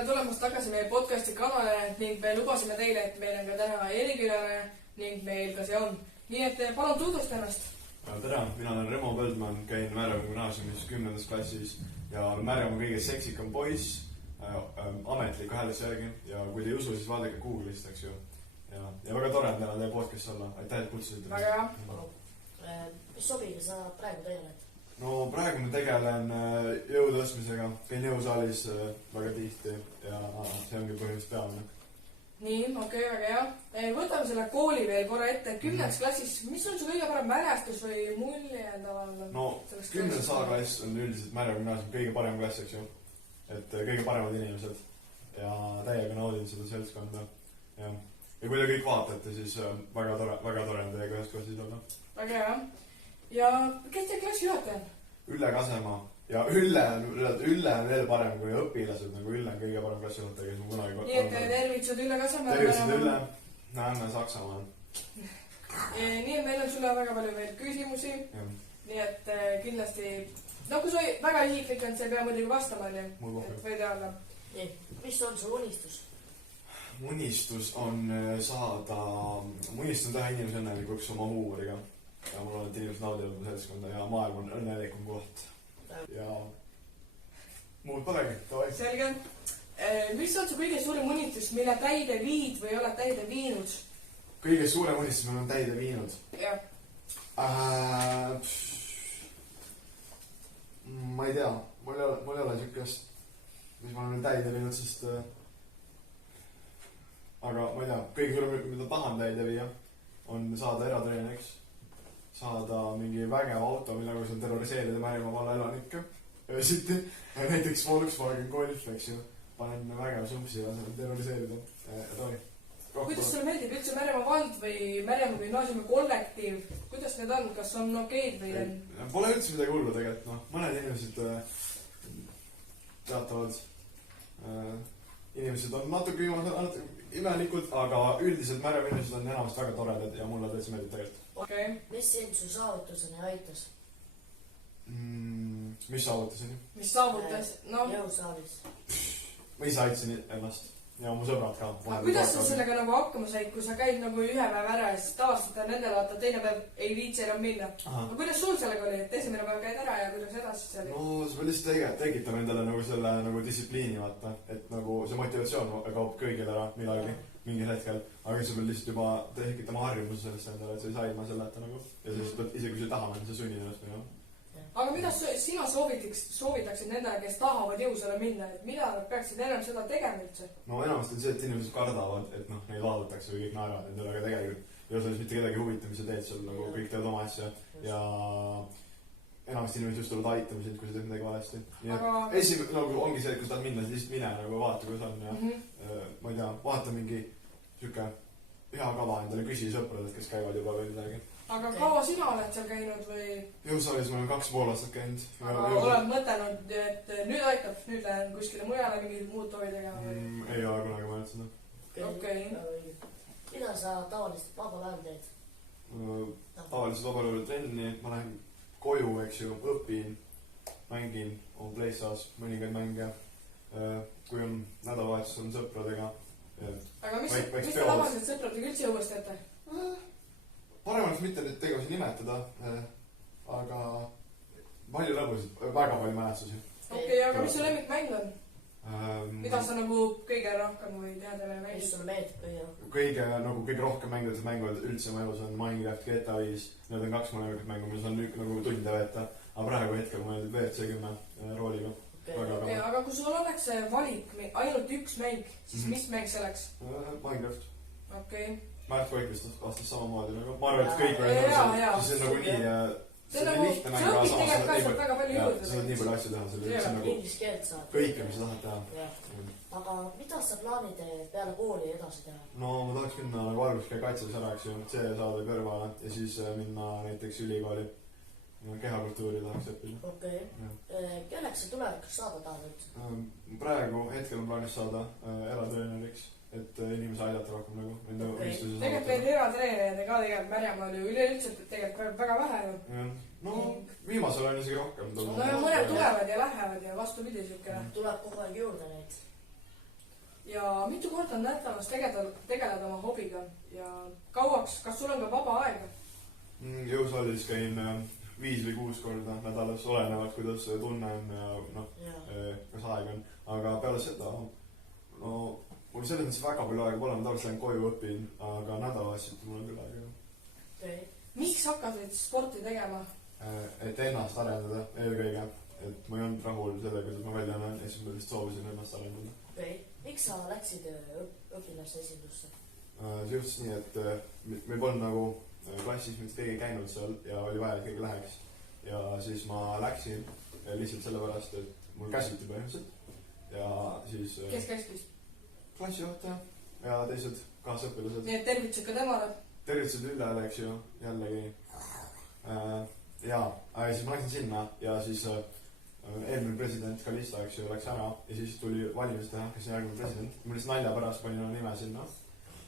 tere tulemast tagasi meie podcasti kanalile ning me lubasime teile, et meil on ka täna erikülaline ning meil ka see on. Nii et palun tutvusta ennast. Tere, mina olen Remo Põldman, käin Märjamaa gümnaasiumis 10. klassis ja olen Märjamaa kõige seksikam poiss ametliku häälese järgi ja kui te ei usu, siis vaadake Google'ist, eks ju. Ja väga tore on täna teie podcast olla. Aitäh, et kutsusite. Väga hea. Mis sobiga sa praegu tegeled? No praegu ma tegelen jõutõstmisega, käin jõusaalis väga tihti ja see ongi põhimõtteliselt peamine. Nii, okei, väga hea. Võtame selle kooli veel korra ette. 10. klassis, mis on su kõige parem mälestus või mulje endale? No 10. A-klass on üldiselt Märjamaa gümnaasium kõige parem klass, eks ju. Et kõige paremad inimesed ja täiega naudin seda seltskonda. Ja kui te kõik vaatate, siis väga tore on teiega ühes klassis olla. Väga hea. Ja kes teie klassi juhataja? Ülle Kasemaa. Ja Ülle on veel parem kui õpilased, nagu Ülle on kõige parem klassijuhataja, kes on kunagi... Nii et tervitused Ülle Kasemaa. Tervitused Ülle. Näeme Saksamaal. Nii et meil on sulle väga palju veel küsimusi. Ja. Nii et kindlasti... No kui sa väga isiklik on, see ei pea muidugi vastama, Mul et võid öelda. Nii, mis on su unistus? Unistus on saada... Unistus on teha inimese õnnelikuks oma huumoriga. Ja mul on, et inimesed naudivad mu seltskonda ja maailm on õnnelikum koht. Ja muud polegi. Selge. Mis on su kõige suurem unistus, mille täide viid või oled täide viinud? Kõige suurem unistus, mille on täide viinud? Jah. Ma ei tea. Mul ei ole sükest, mis ma olen täide viinud, sest... Aga ma ei tea, kõige suurem, mida tahan täide viia, on saada eratreeniks. Saada mingi vägev auto, millega saan terroriseerida Märjamaa valla elanikke. Öösiti. Näiteks Volkswagen Golf, eks ju. Panen vägev sumpsi ja saan terroriseerida. Kuidas sulle meeldib üldse Märjamaa vald või Märjamaa gümnaasiumi kollektiiv? Kuidas need on? Kas on okeid või on? Pole üldse midagi hullu tegelikult. No, mõned inimesed teatavad. Inimesed on natuke imelikud, aga üldiselt Märjamaa inimesed on enamast väga toredad ja mulle täitsa meeldib tegelikult. Okay. Mis sind su saavutuseni aitas? Mis saavutuseni? Mis saavutas? No. Jõusaalis. Ma ise aitasin ennast ja mu sõbrad ka. Aga kuidas sa sellega nagu hakkama said, kui sa käid nagu ühe päev ära ja siis taastada nendele vaata, teine päev ei viitsi enam minna? Aga kuidas sul sellega oli, et esimene päev käid ära ja kuidas edasi see oli? No see lihtsalt tekitab endale nagu selle nagu distsipliini vaata, et nagu see motivatsioon kaob kõigil ära millalgi. Mingil hetkel, aga sa pead lihtsalt juba tekitama harjumuse sellest endale, et sa ei saa ilma selleta nagu ja siis pead ise, kui sa ei taha minna, sa sunnid ennast minema. Aga mida sina soovitaksid nendele, kes tahavad jõusaale minna, et mida nad peaksid enam seda tegema üldse? No enamasti on see, et inimesed kardavad, et noh, neid vaadatakse või kõik naeravad endale, aga tegelikult jõusaalis mitte kedagi huvita, mis sa teed seal, nagu kõik teevad oma asja ja enamasti inimesed just tulevad aitama sind, kui sa teed midagi valesti. Esimene nagu ongi see, et kui sa tahad minna, siis lihtsalt mine nagu vaata, kuidas on ja ma ei tea, vaata mingi siuke hea kava endale, küsi sõpradelt, kes käivad juba või midagi. Aga kaua sina oled seal käinud või? Jõusaalis ma olen 2,5 aastat käinud. Aga oled mõtelnud, et nüüd aitab, nüüd lähen kuskile mujale mingid muud tovi tegema või? Ei ole kunagi mõelnud seda. Okei. Mida sa tavaliselt vabal ajal teed? Tavaliselt vabal ajal trenni, ma lähen koju, eks ju, õpin, mängin oma PlayStaas mõningaid mänge. Kui on nädalavahetus on sõpradega. Aga mis te tavaliselt sõpradega üldse õues teete? Parem oleks mitte nüüd tegevusi nimetada, aga palju lõbusid, väga palju mälestusi. Okei, aga mis su lemmikmäng on? Mida sa nagu kõige rohkem või teada veel mängid? Mis sulle meeldib kõige rohkem mängivad üldse mu elus on Minecraft, GTA 5. Need on 2 mõlemad mängu, mis on nagu tunde veeta. Aga praegu hetkel ma meeldib WRC 10 rooliga. Aga kui sul oleks valik ainult üks mäng, siis mis mäng see oleks? Minecraft. Okei. Märt Koiklist vastas samamoodi, aga ma arvan, et kõik on see on nagu nii lihtne mäng. See õpid tegelikult ka sealt väga palju juurde. Sa saad nii palju asju teha selle. Inglis keelt saad. Kõike, mis sa tahad teha. Aga mida sa plaanid peale kooli edasi teha? No ma tahaks minna nagu alguses käia kaitselis ära, eks ju, see saada kõrvale ja siis minna näiteks ülikooli. Kehakultuuri tahaks õppida. Okei. Kelleks sa tulevikus saada tahad? Praegu hetkel on plaanis saada eratreeneriks, et inimese aidata rohkem nagu. Tegelikult veel eratreenereid ka tegelikult Märjamaal ju üleüldiselt tegelikult väga vähe ju. No viimasel on isegi rohkem. No ja mõned tulevad ja lähevad ja vastupidi siukene. Tuleb kogu aeg juurde neid. ja mitu korda nädalas tegeled oma hobiga ja kauaks, kas sul on ka vaba aega? Jõusaalis käin 5 või 6 korda nädalas, olenevalt kuidas tunne on ja noh, kas aeg on. Aga peale seda, no mul selles mõttes väga palju aega pole, ma tavaliselt lähen koju õpin, aga nädalavahetuseti mul on küll aega. Okay. Miks hakkasid sporti tegema? Et ennast arendada eelkõige, et ma ei olnud rahul sellega, kuidas ma välja näen ja siis ma lihtsalt soovisin ennast arendada. Okay. Miks sa läksid õpilaste esindusse? See juhtus nii, et meil polnud nagu klassis mitte keegi käinud seal ja oli vaja, et keegi läheks. Ja siis ma läksin lihtsalt sellepärast, et mul käsiti põhimõtteliselt ja siis... Kes käskis? Klassijuhataja ja teised kaasõpilased. Nii et tervitused ka temale? Tervitused Üllele, eks ju, jällegi. Siis ma läksin sinna ja siis eelmine president Kalista, eks ju, läks ära ja siis tuli valimised teha, kes on järgmine president. Ma lihtsalt nalja pärast panin oma nime sinna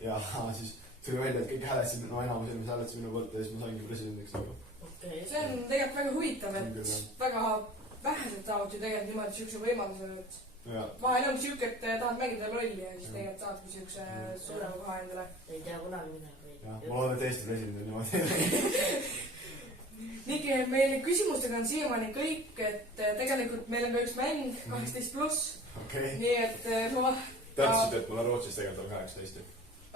ja siis tuli välja, et kõik hääletasid, no enamus inimesi hääletasid minu poolt ja siis ma saingi presidendiks nagu. Okay. See on tegelikult väga huvitav, et väga vähesed saavad ju tegelikult niimoodi siukse võimaluse, et vahel on siuke, et tahad mängida rolli ja siis tegelikult saadki siukse suurema koha endale. Ei tea kunagi midagi. Ma loodan, et Eesti president niimoodi. Niki, meil küsimustega on siiamaani kõik, et tegelikult meil on ka üks mäng 18+. Okay. Nii et ma... Täpselt, et mul on Rootsis tegelikult 18.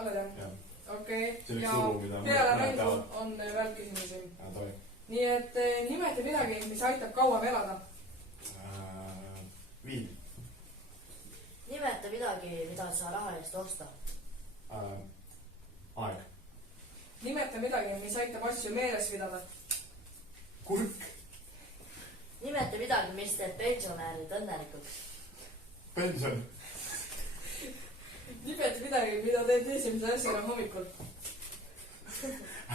Oled jah? Okei. Ja peale mängu on veel küsimusi. Nii et nimeta midagi, mis aitab kauem elada. Viin. Nimeta midagi, mida sa raha eest osta. Aeg. Nimeta midagi, mis aitab asju meeles pidada. Kurk. Nimeta midagi, mis teeb pensionäärid õnnelikuks. Pension. Nimeta midagi, mida teed esimese asjana hommikul.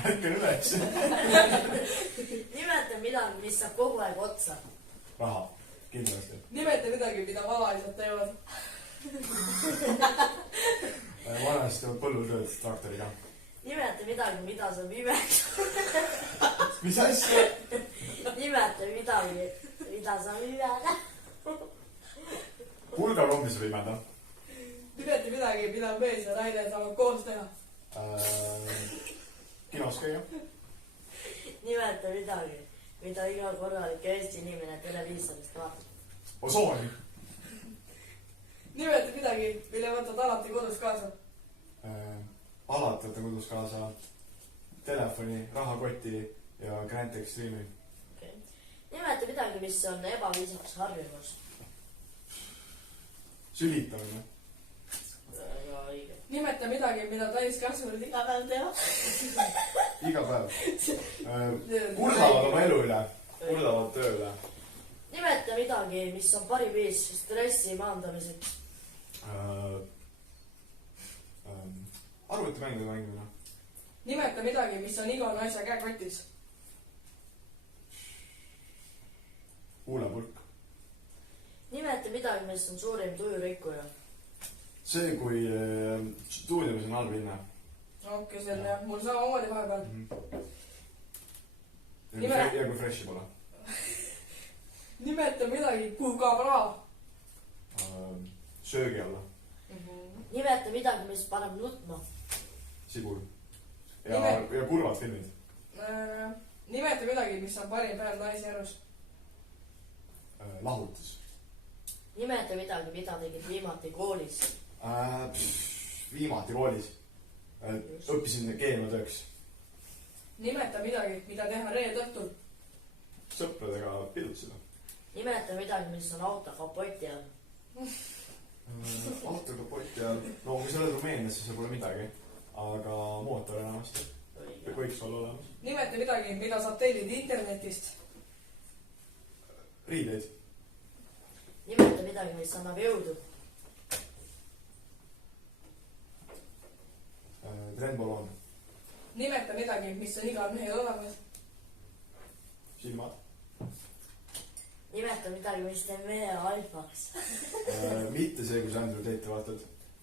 Ärkan üles. Nimeta midagi, mis saab kogu aeg otsa. Raha. Kindlasti. Nimeta midagi, mida valaisad teevad. Vanasti teevad põllutööd traktoriga. Nimeta midagi, mida sa pimeks. Mis asja? Nimeta midagi, mida sa pimeda. Pulgakombis võimeda. Nimeta midagi, mida mees ja naine saavad koos teha. Kinos käia. Nimeta midagi, mida iga korralik Eesti inimene televiisorist vaatab. Osooni. Nimeta midagi, mille võtad alati kodus kaasa. Alati võtan kodus kaasa telefoni, rahakoti ja Grand Extreme'i. Okay. Nimeta midagi, mis on ebaviisakas harjumus. Sülitamine. Väga õige. Nimeta midagi, mida täiskasvanud iga päev teha. Iga päev. Kurdavad oma elu üle. Kurdavad töö üle. Nimeta midagi, mis on parim viis stressi maandamiseks. Arvutimängude mängimine. Nimeta midagi, mis on iga naise käekotis. Huulepulk. Nimeta midagi, mis on suurim tujurikkuja. See, kui stuudiumis on halb hinne. Okei, see on jah, mul samamoodi vahepeal. Ja kui freshi pole. Nimeta midagi, kuhu kaob raha. Söögi alla. Nimeta midagi, mis paneb nutma. Sibul. Ja kurvad filmid. Nimeta midagi, mis on parim päev naise elus. Lahutus. Nimeta midagi, mida tegid viimati koolis. Viimati koolis. Õppisin keemiatööks. Nimeta midagi, mida teha reede õhtul. Sõpradega pidutseda. Nimeta midagi, mis on auto kapoti all. Auto kapoti all. No kui sa oled Rumeenias, siis pole midagi. Aga mootor enamasti. Võiks olla olemas. Nimeta midagi, mida saab tellida internetist. Riideid. Nimeta midagi, mis annab jõudu. Trendbaloon. Nimeta midagi, mis on igal mehel olemas. Silmad. Nimeta midagi, mis teeb mehe alfaks. Mitte see, kui sa Andrew Tate'i vaatad.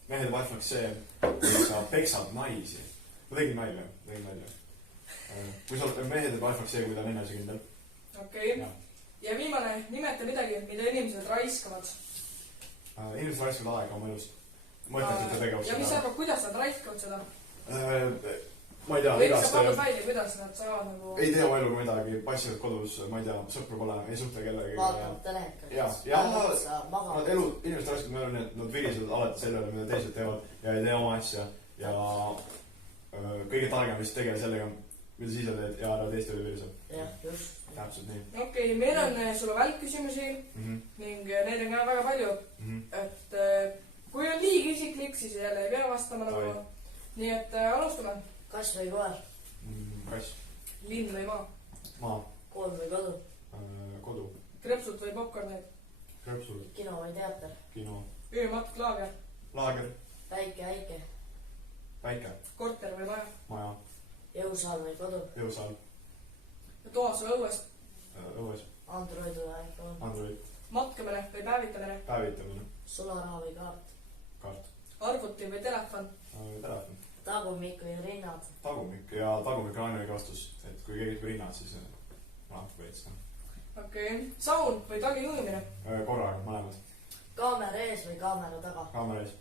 Mehed alfaks see, kui sa peksad naisi. Ma tegin nalja. Kui sa mehed alfaks see, kui ta on enesekindel. Okei. Ja viimane, nimeta midagi, mida inimesed raiskavad. Inimesed raiskavad aega oma elus. mõtlesin, et ta tegevus ja mis sa arvad, kuidas nad raiskavad seda? Ma ei tea, või sa pakud välja, kuidas nad saavad nagu... Ei tea oma eluga midagi, passivad kodus, ma ei tea, sõpru pole, ei suhtle kellegi. Vaatavad telekat. Ja nad inimesed raiskavad meil on nii, et nad virisevad alati sellele, mida teised teevad ja ei tee oma asja. Ja kõige targem vist tegele sellega, mida sa ise teed ja ära teist üle viriseb. Jah, just. Täpselt nii. Okei, meil on sulle välkküsimusi ning neid on ka väga palju. Et kui on liiga isiklik, siis jälle ei pea vastama nagu. Nii et alustame. Kass või koer? Kass. Linn või maa? Maa. Kool või kodu? Kodu. Krõpsud või popcornid? Krõpsud. Kino või teater? Kino. Öömatk, laager? Laager. Päike, äike? Päike. Korter või maja? Maja. Jõusaal või kodu? Jõusaal. Toas või õues? Õues. Android või iPhone? Android. Matkamine või päevitamine? Päevitamine. Sularaha või kaart? Kaart. Arvuti või telefon? Telefon. Tagumik või rinnad? Tagumik ja tagumik on ainuõige vastus, et kui keegi ütleb rinnad, siis veits. Okei. Saun või tagi ujumine? Korraga, mõlemad. Kaamera ees või kaamera taga? Kaamera ees.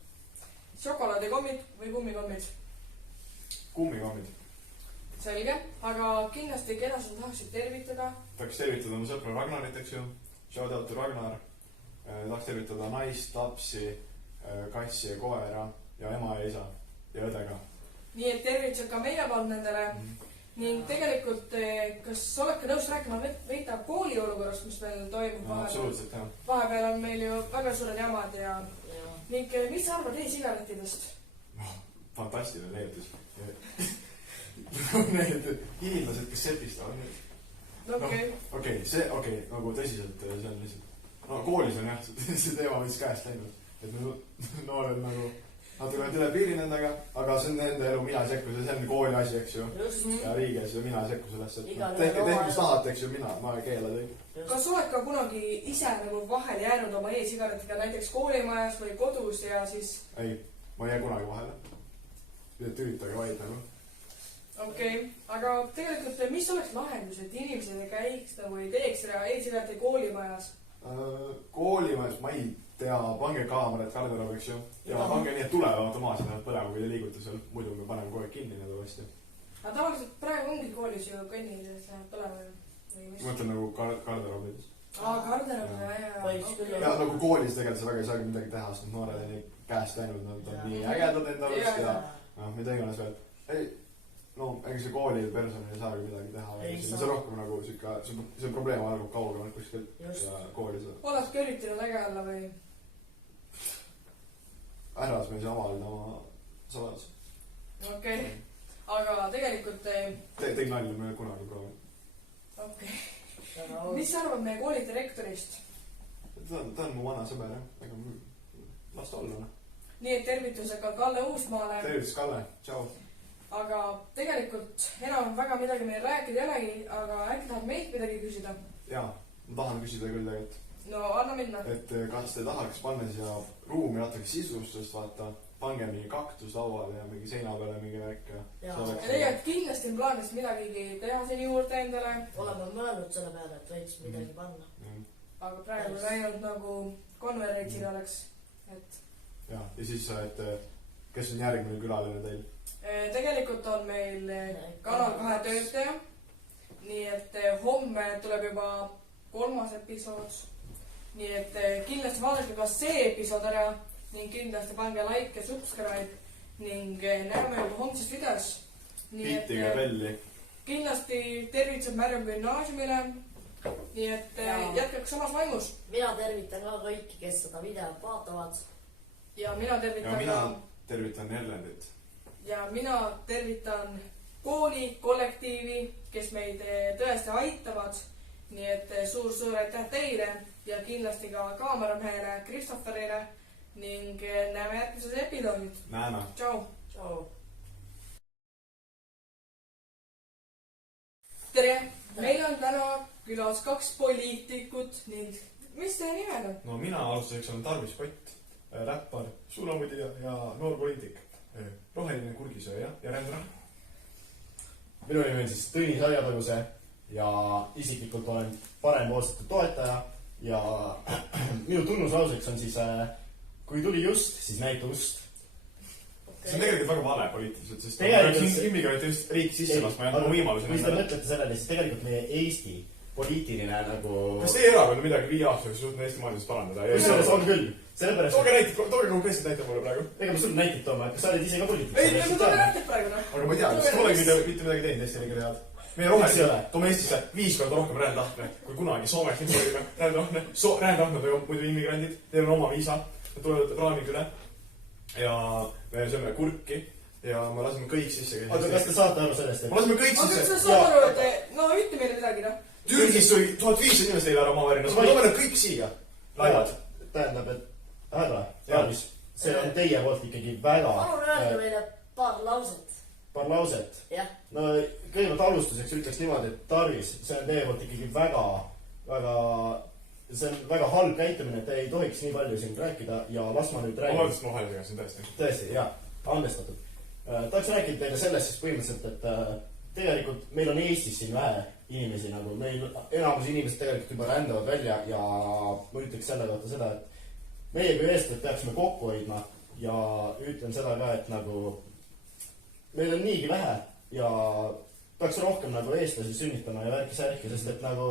Šokolaadikommid või kummikommid? Kummikommid. Selge, aga kindlasti keda sa tahaksid tervitada? Tahaks tervitada mu sõpra Ragnarit, eks ju. Shout out to Ragnar. Tahaks tervitada naist, lapsi, kassi ja koera ja ema ja isa ja õdega. Nii et tervitused ka meie poolt nendele. Ning tegelikult, kas oled ka nõus rääkima veita kooli olukorrast, mis meil toimub vahepeal? Absoluutselt, jah. Vahepeal on meil ju väga suured jamad ja... Ning mis sa arvad e-sigarettidest? Fantastiline leiutis. Need hiinlased, kes sepistavad nüüd. Okei, nagu tõsiselt, see on lihtsalt... No koolis on jah, see teema võis käest läinud. Et noored nagu... Nad tulevad üle piiri nendega, aga see on nende elu, mina ei sekku, see on kooli asi, eks ju. Ja riigi asi, mina ei sekku sellesse. Tehke, mis tahate, eks ju, ma ei keela teid. Kas oled ka kunagi ise nagu vahel jäänud oma e-sigaretiga näiteks koolimajas või kodus ja siis... Ei, ma ei jää kunagi vahele. Tüütage vaid nagu. Okei, aga tegelikult, mis oleks lahendus, et inimesed ei käiks nagu ei teeks e-sigareti koolimajas? Koolimajas, ma ei tea, pange kaamerad garderoobi, eks ju. Ja pange nii, et tulevad automaatselt nad põlema, kui te liigute seal. Muidu me paneme kogu aeg kinni need uuesti. Aga tavaliselt praegu ongi koolis ju kõnni, sest läheb põlema. Ma mõtlen nagu garderoobides. Garderoobi, jah. Ja nagu koolis tegelikult sa väga ei saagi midagi teha, sest noored on nii käest läinud, nad on nii ägedad enda arust ja mida iganes veel. Ei, no, ega see kooli personal ei saagi midagi teha. See on rohkem nagu see probleem algab kaugemalt kuskilt ja kooli seda. Oled ka üritanud äge olla või? Äras me ei saa avalda oma saladus. Okei, aga tegelikult... Tegin nalja, me ei kunagi proovi. Okei. Mis sa arvad meie kooli direktorist? Ta on mu vana sõber, jah. Las ta olla. Nii et tervitusega Kalle Uusmaale. Tervitus, Kalle. Tšau. Aga tegelikult enam väga midagi meil rääkida ei olegi, aga äkki tahad meilt midagi küsida? Jaa, ma tahan küsida küll tegelikult. No, anna minna. Et kas te tahaks panna siia ruumi natuke sisustust, vaata, pange mingi kaktus lauale ja mingi seina peale mingi värk. Ja tegelikult kindlasti on plaanis midagi teha siin juurde endale. Oleme mõelnud selle peale, et võiks midagi panna. Aga praegu läinud nagu konverentsil oleks. Ja siis, et kes on järgmine külaline teil? Tegelikult on meil Kanal 2 töötaja. Nii et homme tuleb juba 3. episood. Nii et kindlasti vaadake ka see episood ära ning kindlasti pange like ja subscribe ning näeme juba homses videos. Hittige belli. Kindlasti tervitused Märjum gümnaasiumile. Nii et jätkaks samas vaimus. Mina tervitan ka kõiki, kes seda videot vaatavad. Ja mina tervitan Erlendit. Ja mina tervitan kooli, kollektiivi, kes meid tõesti aitavad. Nii et suur aitäh teile ja kindlasti ka kaameramehele Kristofferile ning näeme järgmises episoodid. Näeme. Tšau. Tšau. Tere. Meil on täna külas 2 poliitikut ning mis teie nimed on? No mina alustuseks olen Tarvis Pott, räppar, suulamudija ja noor poliitik. Roheline kurgisööja ja rändra. Minu nimi on siis Tõnis Aiatõuse ja isiklikult olen parempoolsete toetaja ja minu tunnuslauseks on siis kui tuli just, siis näita ust see on tegelikult väga vale poliitiliselt, sest tegelikult immigrante just riiki sisse laskma ja jätma võimalusi. kui te mõtlete sellele, siis tegelikult meie Eesti poliitiline nagu... Kas teie erakond on midagi 5 aastaks suutnud Eesti majandust parandada? Selles on küll. Tooge konkreetselt näite mulle praegu. Ega ma sulle näited tooma, kas sa oled ise ka poliitik? Ei, me toome näited praegu, noh. Aga ma ei tea, sest polegi mitte midagi teinud Eesti riigile head. Meie rohelised toome Eestisse 5 korda rohkem rändahne kui kunagi Soomest imporime. Rändahmed on muidu immigrandid, neil on oma viisa, nad tulevad praamiga üle ja me sööme kurki ja me laseme kõik sisse. Aga kas te saate aru sellest, et... Me laseme kõik sisse. Aga kas sa saad aru, et... No ütle meile midagi, noh. Türgis oli 1500 inimest eile ära maavärina, me toome nad kõik siia. Laevad. Tähendab, et... Jaanis, see on teie poolt ikkagi väga... Palun öelda meile paar lauset. Paar lauset? Jah. No kõigepealt alustuseks ütleks niimoodi, et Tarvis, see on teie poolt ikkagi väga... See on väga halb käitumine, et te ei tohiks nii palju siin rääkida ja las ma nüüd räägin... Ma mõtlesin vahele siin tõesti. Tõesti, jah. Andestatud. Tahaks rääkida teile sellest siis põhimõtteliselt, et tegelikult meil on Eestis siin vähe inimesi nagu... Meil enamus inimesed tegelikult juba rändavad välja ja ma ütleks selle kohta seda, et meie kui eestlased peaksime kokku hoidma ja ütlen seda ka, et nagu meil on niigi vähe ja peaks rohkem nagu eestlasi sünnitama ja värki-särki, sest et nagu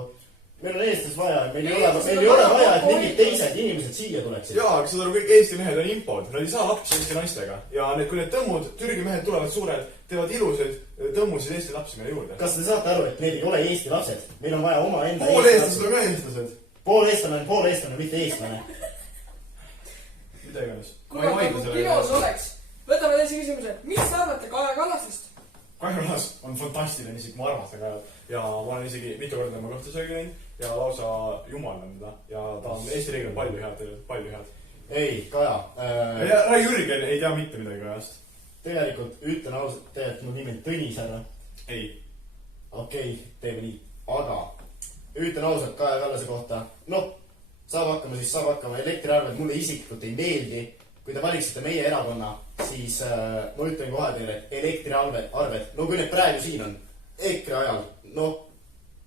meil on eestlasi vaja ja meil ei ole vaja, et mingid teised inimesed siia tuleksid. Jaa, aga seda kõik Eesti mehed on impod, nad ei saa lapsi Eesti naistega ja kui need tõmmud, Türgi mehed tulevad suured, teevad ilusaid tõmmusid Eesti lapsi meile juurde. Kas te saate aru, et need ei ole Eesti lapsed? Meil on vaja oma enda pool eestlased on ka eestlased. Pool eestlane, mitte eestlane. Kuule, kui kinos oleks, võtame teise küsimuse. Mis arvate Kaja Kallasest? Kaja Kallas on fantastiline isik, ma armastan Kajat ja ma olen isegi mitu korda tema kohta söögi näinud ja lausa jumalan teda ja ta on Eesti riigil palju head. Ei, Kaja. Rai Jürgen ei tea mitte midagi Kajast. Tegelikult ütlen ausalt, tegelikult mu nimi on Tõnis, ära. Ei. Okei, teeme nii. Aga ütlen ausalt Kaja Kallase kohta. Saab hakkama. Elektriarved mulle isiklikult ei meeldi. Kui te valiksite meie erakonna, siis ma ütlen kohe teile, et elektriarved, kui need praegu siin on, EKRE ajal,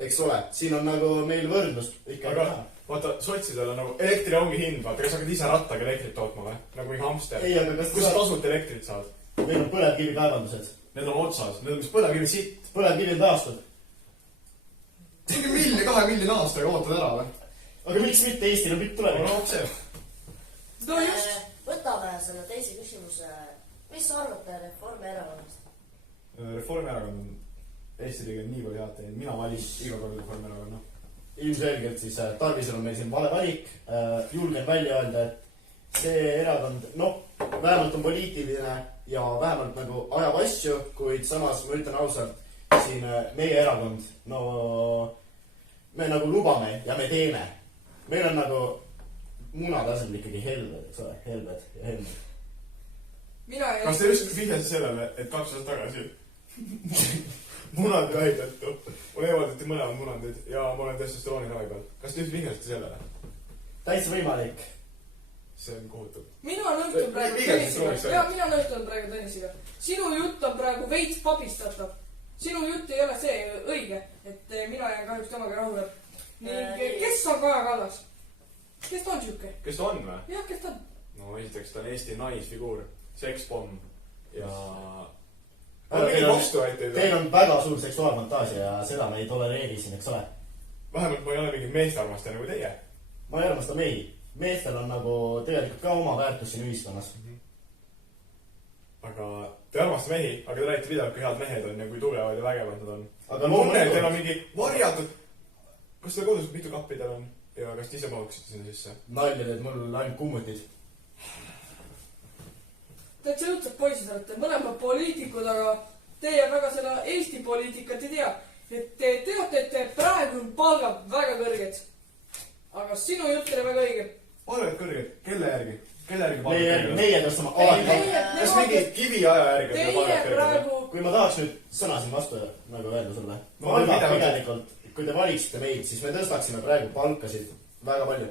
eks ole, siin on nagu meil võrdlust ikka. Aga vaata, sotsidel on nagu elektri ongi hind, vaata, kas hakkad ise rattaga elektrit tootma või? Nagu mingi hamster. Kus sa tasult elektrit saad? Meil on põlevkivikaevandused. Need on otsas, need on mis põlevkivi sitt. Põlevkivi on taastud. Mingi 1-2 miljoni aastaga ootad ära või? Aga miks mitte Eestil on pikk tulevik? No just. Võtame selle teise küsimuse. Mis arvate Reformierakonnast? Reformierakond on Eesti riigil nii palju head teinud. Mina valis iga kord Reformierakonna. Ilmselgelt siis Tarvisel on meil siin vale valik. Julgen välja öelda, et see erakond, vähemalt on poliitiline ja vähemalt nagu ajab asju, kuid samas ma ütlen ausalt, siin meie erakond, me nagu lubame ja me teeme. Meil on nagu muna tasemel ikkagi helved, eks ole, helved ja helved. Kas te just vihjate sellele, et 2 aastat tagasi munad ravi tõttu mul eemaldati mõlemad munandid ja ma olen testosterooni ravi peal. Kas te just vihjate sellele? Täitsa võimalik. See on kohutav. Mina nõustun praegu Tõnisiga. Jaa, mina nõustun praegu Tõnisiga. Sinu jutt on praegu veits papistatav. Sinu jutt ei ole see õige, et mina jään kahjuks temaga rahule. Kes on Kaja Kallas? Kes ta on siuke? Kes ta on või? Jah, kes ta on? No esiteks ta on Eesti naisfiguur, sekspomm ja... Teil on väga suur seksuaalfantaasia ja seda me ei tolereeri siin, eks ole? Vähemalt ma ei ole mingi meestarmastaja nagu teie. Ma ei armasta mehi. Meestel on nagu tegelikult ka oma väärtus siin ühiskonnas. Aga te armasta mehi, aga te räägite videot, kui head mehed on ja kui tugevad ja vägevad nad on. Aga loomulikult teil on mingi varjatud... Kas teil kodus mitu kappi teil on? Ja kas te ise mahuksite sinna sisse? Nalja teed mul ainult kummutid. Täitsa õudsed poisid olete, mõlemad poliitikud, aga teie väga selle Eesti poliitikat ei tea. Et te teate, et te praegu on palgad väga kõrged. Aga sinu jutt oli väga õige. Palgad kõrged? Kelle järgi? Kelle järgi palgad kõrged? Meie tõstame alati. Kas mingi kivi aja järgi? Teie praegu... Kui ma tahaks nüüd sõna siin vastu nagu öelda sulle. Tegelikult, kui te valiksite meid, siis me tõstaksime praegu palkasid väga palju.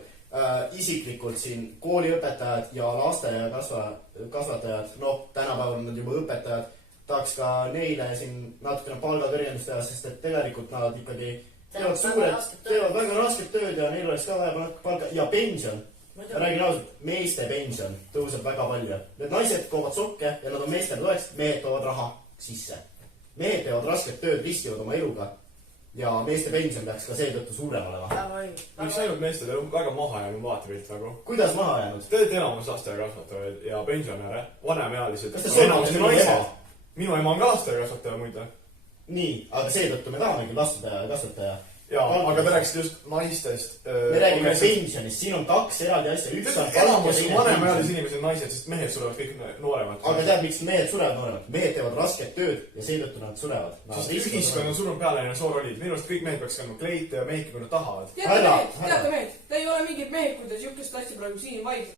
Isiklikult siin kooliõpetajad ja lasteaia kasvatajad, tänapäeval on nad juba õpetajad, tahaks ka neile siin natukene palgakõrgendust teha, sest et tegelikult nad ikkagi teevad väga rasket tööd ja neil oleks ka vaja palka ja pension. räägin ausalt, meeste pension tõuseb väga palju. Need naised toovad sokke ja nad on meestele toeks, mehed toovad raha sisse. Mehed teevad rasket tööd, riskivad oma eluga ja meeste pension peaks ka seetõttu suurem olema. Miks ainult meestel on väga maha jäänud vaatepilt nagu? Kuidas maha jäänud? Te olete enamus lastega kasvatajaid ja pensionäre, vanemaealised. Kas te soovite minu ema? Minu ema on ka lastega kasvataja muide. Nii, aga seetõttu me tahamegi kasvataja. Jaa, aga te rääkisite just naistest. Me räägime pensionist, siin on 2 eraldi asja. Üks on enamus vanemaealised inimesed naised, sest mehed surevad kõik nooremad. Aga tead, miks mehed surevad nooremad? Mehed teevad rasket tööd ja seetõttu nad surevad. Sest ühiskond on surunud peale neile soorollid. Minu arust kõik mehed peaks kandma kleite ja meiki, kui nad tahavad. Teate mehed, te ei ole mingid mehed, kui te siukest asja praegu siin vaid